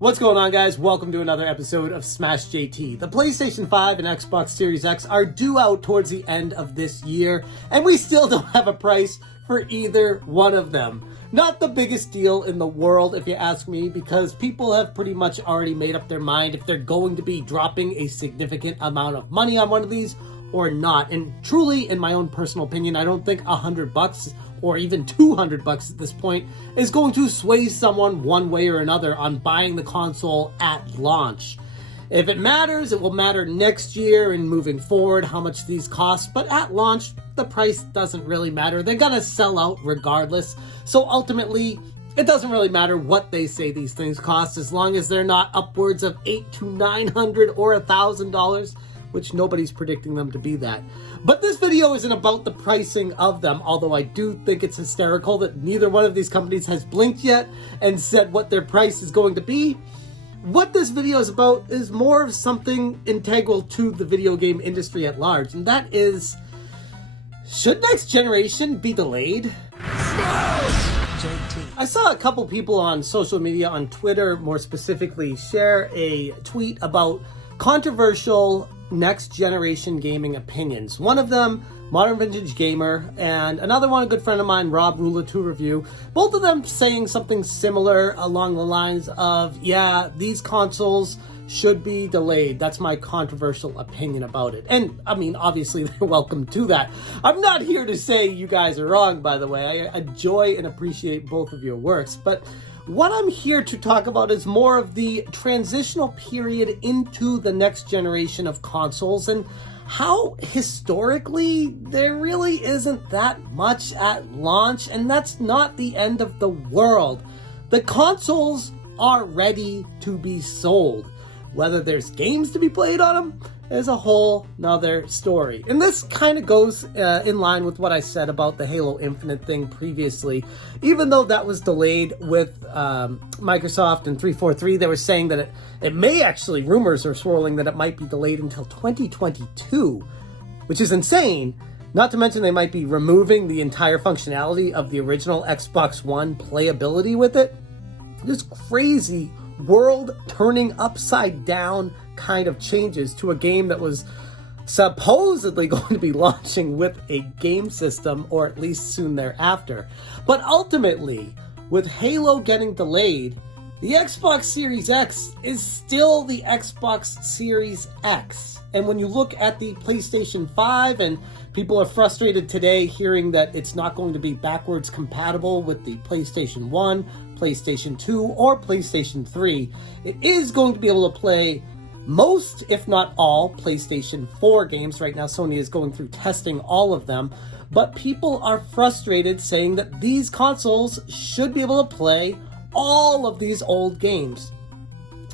What's going on, guys? Welcome to another episode of Smash JT. The PlayStation 5 and Xbox Series X are due out towards the end of this year, and we still don't have a price for either one of them. Not the biggest deal in the world, if you ask me, because people have pretty much already made up their mind if they're going to be dropping a significant amount of money on one of these or not. And truly, in my own personal opinion, I don't think $100 or even $200 at this point is going to sway someone one way or another on buying the console at launch. If it matters, it will matter next year and moving forward how much these cost, but at launch, the price doesn't really matter. They're gonna sell out regardless, so ultimately, it doesn't really matter what they say these things cost as long as they're not upwards of $800 to $900 or $1,000, which nobody's predicting them to be that. But this video isn't about the pricing of them, although I do think it's hysterical that neither one of these companies has blinked yet and said what their price is going to be. What this video is about is more of something integral to the video game industry at large, and that is, should next generation be delayed? I saw a couple people on social media, on Twitter more specifically, share a tweet about controversial next generation gaming opinions. One of them, Modern Vintage Gamer, and another one, a good friend of mine, Rob Rula2 Review, both of them saying something similar along the lines of, yeah, these consoles should be delayed. That's my controversial opinion about it. And I mean, obviously they're welcome to that. I'm not here to say you guys are wrong, by the way. I enjoy and appreciate both of your works, but what I'm here to talk about is more of the transitional period into the next generation of consoles and how historically there really isn't that much at launch, and that's not the end of the world. The consoles are ready to be sold. Whether there's games to be played on them is a whole nother story. And this kind of goes in line with what I said about the Halo Infinite thing previously. Even though that was delayed with Microsoft and 343, they were saying that it may actually, rumors are swirling that it might be delayed until 2022, which is insane. Not to mention they might be removing the entire functionality of the original Xbox One playability with it. This crazy world turning upside down kind of changes to a game that was supposedly going to be launching with a game system, or at least soon thereafter. But ultimately, with Halo getting delayed, the Xbox Series X is still the Xbox Series X. And when you look at the PlayStation 5, and people are frustrated today hearing that it's not going to be backwards compatible with the PlayStation 1, PlayStation 2, or PlayStation 3, it is going to be able to play most, if not all, PlayStation 4 games. Right now, Sony is going through testing all of them, but people are frustrated saying that these consoles should be able to play all of these old games.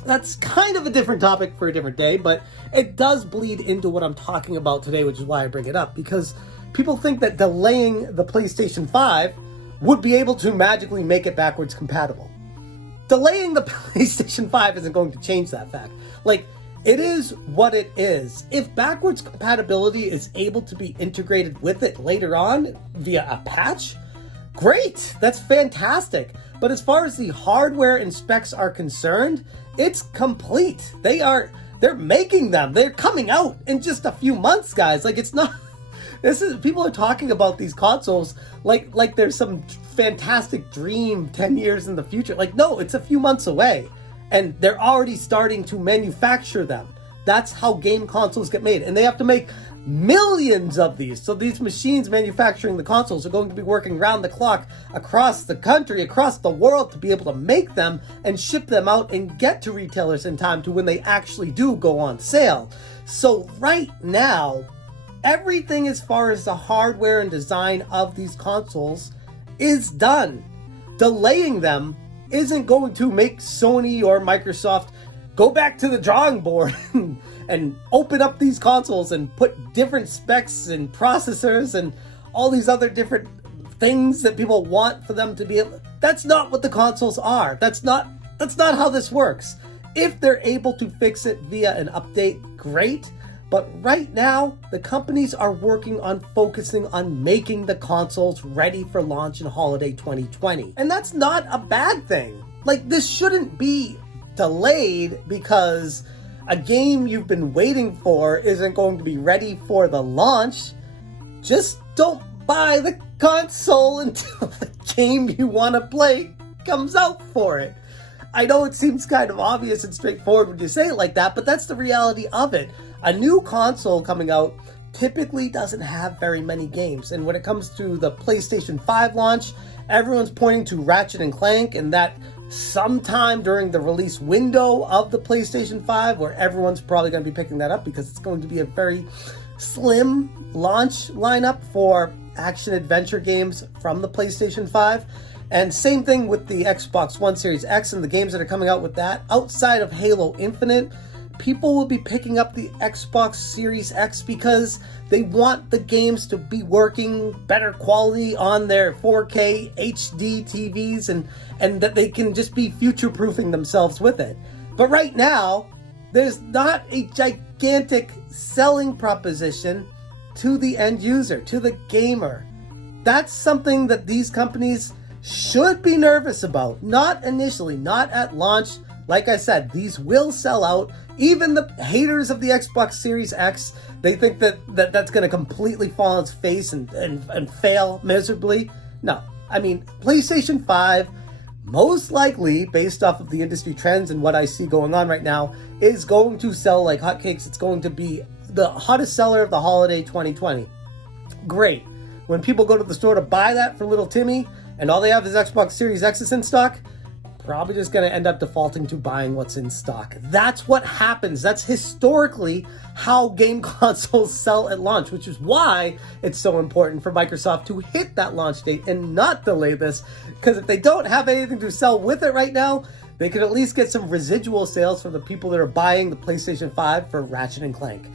That's kind of a different topic for a different day, but it does bleed into what I'm talking about today, which is why I bring it up, because people think that delaying the PlayStation 5 would be able to magically make it backwards compatible. Delaying the PlayStation 5 isn't going to change that fact. Like, it is what it is. If backwards compatibility is able to be integrated with it later on via a patch, great, that's fantastic. But as far as the hardware and specs are concerned, it's complete. They're making them. They're coming out in just a few months, guys. Like, it's not, people are talking about these consoles like there's some fantastic dream 10 years in the future. Like, no, it's a few months away. And they're already starting to manufacture them. That's how game consoles get made. And they have to make millions of these. So these machines manufacturing the consoles are going to be working round the clock across the country, across the world, to be able to make them and ship them out and get to retailers in time to when they actually do go on sale. So right now, everything as far as the hardware and design of these consoles is done. Delaying them isn't going to make Sony or Microsoft go back to the drawing board and open up these consoles and put different specs and processors and all these other different things that people want for them to be able. That's not what the consoles are. That's not how this works. If they're able to fix it via an update, great. But right now, the companies are working on focusing on making the consoles ready for launch in holiday 2020. And that's not a bad thing. Like, this shouldn't be delayed because a game you've been waiting for isn't going to be ready for the launch, just don't buy the console until the game you want to play comes out for it. I know it seems kind of obvious and straightforward when you say it like that, but that's the reality of it. A new console coming out typically doesn't have very many games, and when it comes to the PlayStation 5 launch, everyone's pointing to Ratchet and Clank, and that sometime during the release window of the PlayStation 5, where everyone's probably going to be picking that up because it's going to be a very slim launch lineup for action-adventure games from the PlayStation 5. And same thing with the Xbox One Series X and the games that are coming out with that. Outside of Halo Infinite, people will be picking up the Xbox Series X because they want the games to be working better quality on their 4K HD TVs and that they can just be future-proofing themselves with it. But right now, there's not a gigantic selling proposition to the end user, to the gamer. That's something that these companies should be nervous about. Not initially, not at launch. Like I said, these will sell out. Even the haters of the Xbox Series X, they think that's going to completely fall on its face and fail miserably. No. I mean, PlayStation 5, most likely, based off of the industry trends and what I see going on right now, is going to sell like hotcakes. It's going to be the hottest seller of the holiday 2020. Great. When people go to the store to buy that for little Timmy, and all they have is Xbox Series X's in stock, probably just going to end up defaulting to buying what's in stock. That's what happens. That's historically how game consoles sell at launch, which is why it's so important for Microsoft to hit that launch date and not delay this, because if they don't have anything to sell with it right now, they could at least get some residual sales from the people that are buying the PlayStation 5 for Ratchet and Clank.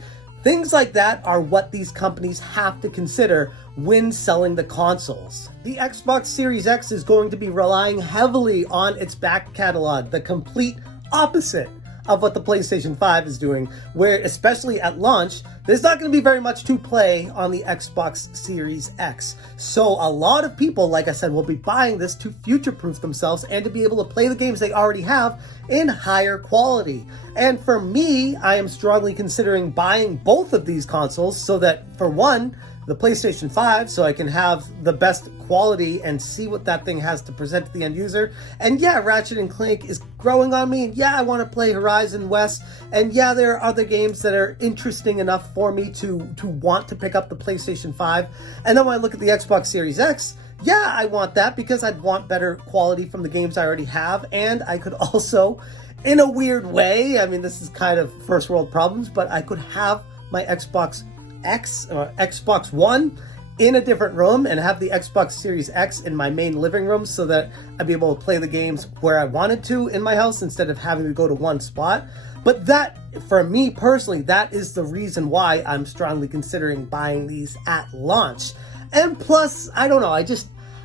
Things like that are what these companies have to consider when selling the consoles. The Xbox Series X is going to be relying heavily on its back catalog, the complete opposite of what the PlayStation 5 is doing, where especially at launch, there's not going to be very much to play on the Xbox Series X. So a lot of people, like I said, will be buying this to future-proof themselves and to be able to play the games they already have in higher quality. And for me, I am strongly considering buying both of these consoles so that, for one, the PlayStation 5, so I can have the best quality and see what that thing has to present to the end user. And yeah, Ratchet and Clank is growing on me, and yeah, I want to play Horizon West, and yeah, there are other games that are interesting enough for me to want to pick up the PlayStation 5. And then when I look at the Xbox Series X, yeah, I want that because I'd want better quality from the games I already have, and I could also, in a weird way, I mean, this is kind of first world problems, but I could have my Xbox X or Xbox One in a different room and have the Xbox Series X in my main living room so that I'd be able to play the games where I wanted to in my house instead of having to go to one spot. But that, for me personally, that is the reason why I'm strongly considering buying these at launch. And plus, I don't know,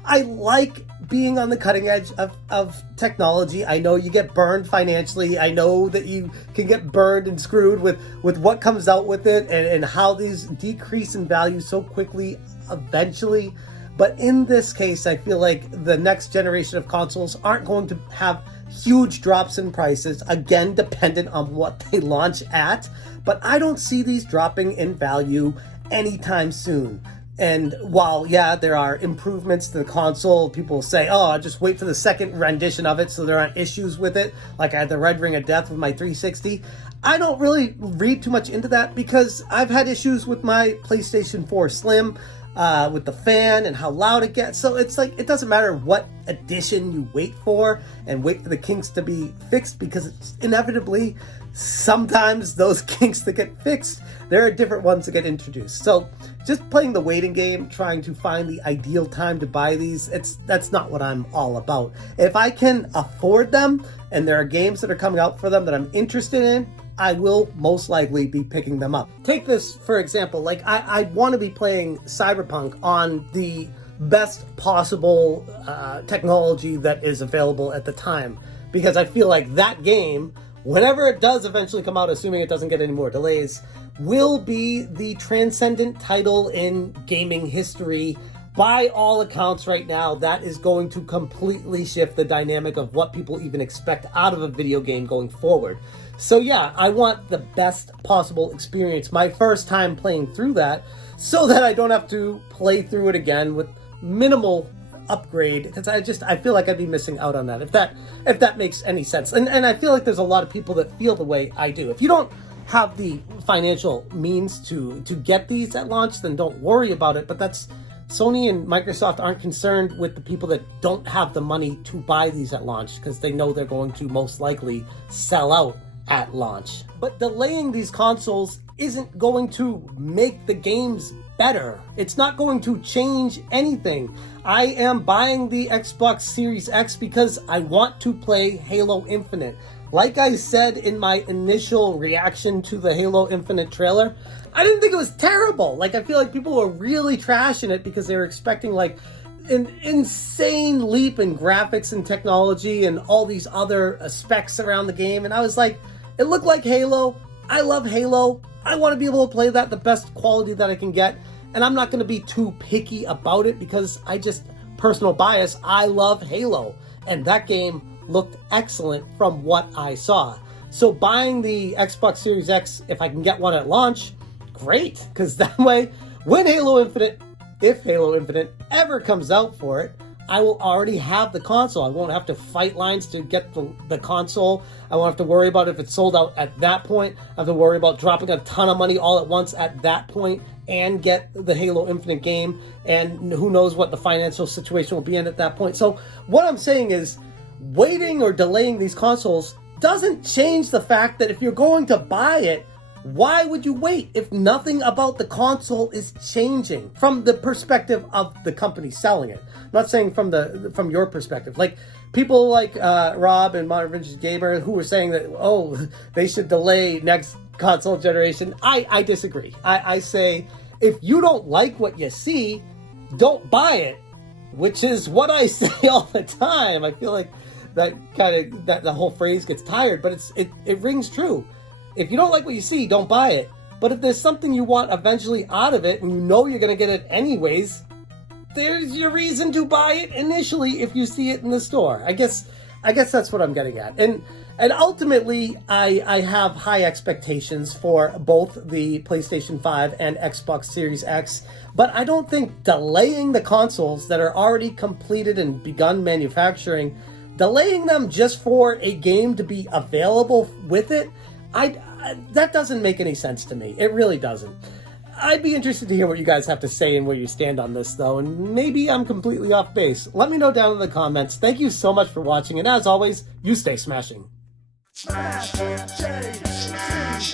I like being on the cutting edge of technology. I know you get burned financially. I know that you can get burned and screwed with what comes out with it and how these decrease in value so quickly eventually. But in this case, I feel like the next generation of consoles aren't going to have huge drops in prices, again, dependent on what they launch at. But I don't see these dropping in value anytime soon. And while, yeah, there are improvements to the console, people say, oh, I'll just wait for the second rendition of it so there aren't issues with it, like I had the Red Ring of Death with my 360. I don't really read too much into that because I've had issues with my PlayStation 4 Slim, with the fan and how loud it gets. So it's like, it doesn't matter what edition you wait for and wait for the kinks to be fixed, because it's inevitably sometimes those kinks that get fixed, there are different ones that get introduced. So just playing the waiting game, trying to find the ideal time to buy these, that's not what I'm all about. If I can afford them and there are games that are coming out for them that I'm interested in, I will most likely be picking them up. Take this for example, like I want to be playing Cyberpunk on the best possible technology that is available at the time, because I feel like that game, whenever it does eventually come out, assuming it doesn't get any more delays, will be the transcendent title in gaming history by all accounts right now, that is going to completely shift the dynamic of what people even expect out of a video game going forward. So yeah, I want the best possible experience my first time playing through that, so that I don't have to play through it again with minimal upgrade, because I feel like I'd be missing out on that, if that makes any sense. And I feel like there's a lot of people that feel the way I do. If you don't have the financial means to get these at launch, then don't worry about it. But that's Sony and Microsoft aren't concerned with the people that don't have the money to buy these at launch, because they know they're going to most likely sell out at launch. But delaying these consoles isn't going to make the games better. It's not going to change anything. I am buying the Xbox Series X because I want to play Halo Infinite. Like I said in my initial reaction to the Halo Infinite trailer, I didn't think it was terrible. Like, I feel like people were really trashing it because they were expecting like an insane leap in graphics and technology and all these other specs around the game. And I was like, it looked like Halo. I love Halo. I want to be able to play that the best quality that I can get. And I'm not going to be too picky about it because personal bias, I love Halo. And that game looked excellent from what I saw. So buying the Xbox Series X, if I can get one at launch, great. Because that way, when if Halo Infinite ever comes out for it, I will already have the console. I won't have to fight lines to get the console. I won't have to worry about if it's sold out at that point. I have to worry about dropping a ton of money all at once at that point and get the Halo Infinite game. And who knows what the financial situation will be in at that point. So what I'm saying is, waiting or delaying these consoles doesn't change the fact that if you're going to buy it, why would you wait if nothing about the console is changing from the perspective of the company selling it? I'm not saying from your perspective. Like people like Rob and Modern Vintage Gamer who were saying that, oh, they should delay next console generation. I disagree. I say if you don't like what you see, don't buy it, which is what I say all the time. I feel like that the whole phrase gets tired, but it rings true. If you don't like what you see, don't buy it. But if there's something you want eventually out of it, and you know you're going to get it anyways, there's your reason to buy it initially if you see it in the store. I guess that's what I'm getting at. And ultimately, I have high expectations for both the PlayStation 5 and Xbox Series X, but I don't think delaying the consoles that are already completed and begun manufacturing, delaying them just for a game to be available with it, that doesn't make any sense to me. It really doesn't. I'd be interested to hear what you guys have to say and where you stand on this, though, and maybe I'm completely off base. Let me know down in the comments. Thank you so much for watching, and as always, you stay smashing. Smash, smash, smash,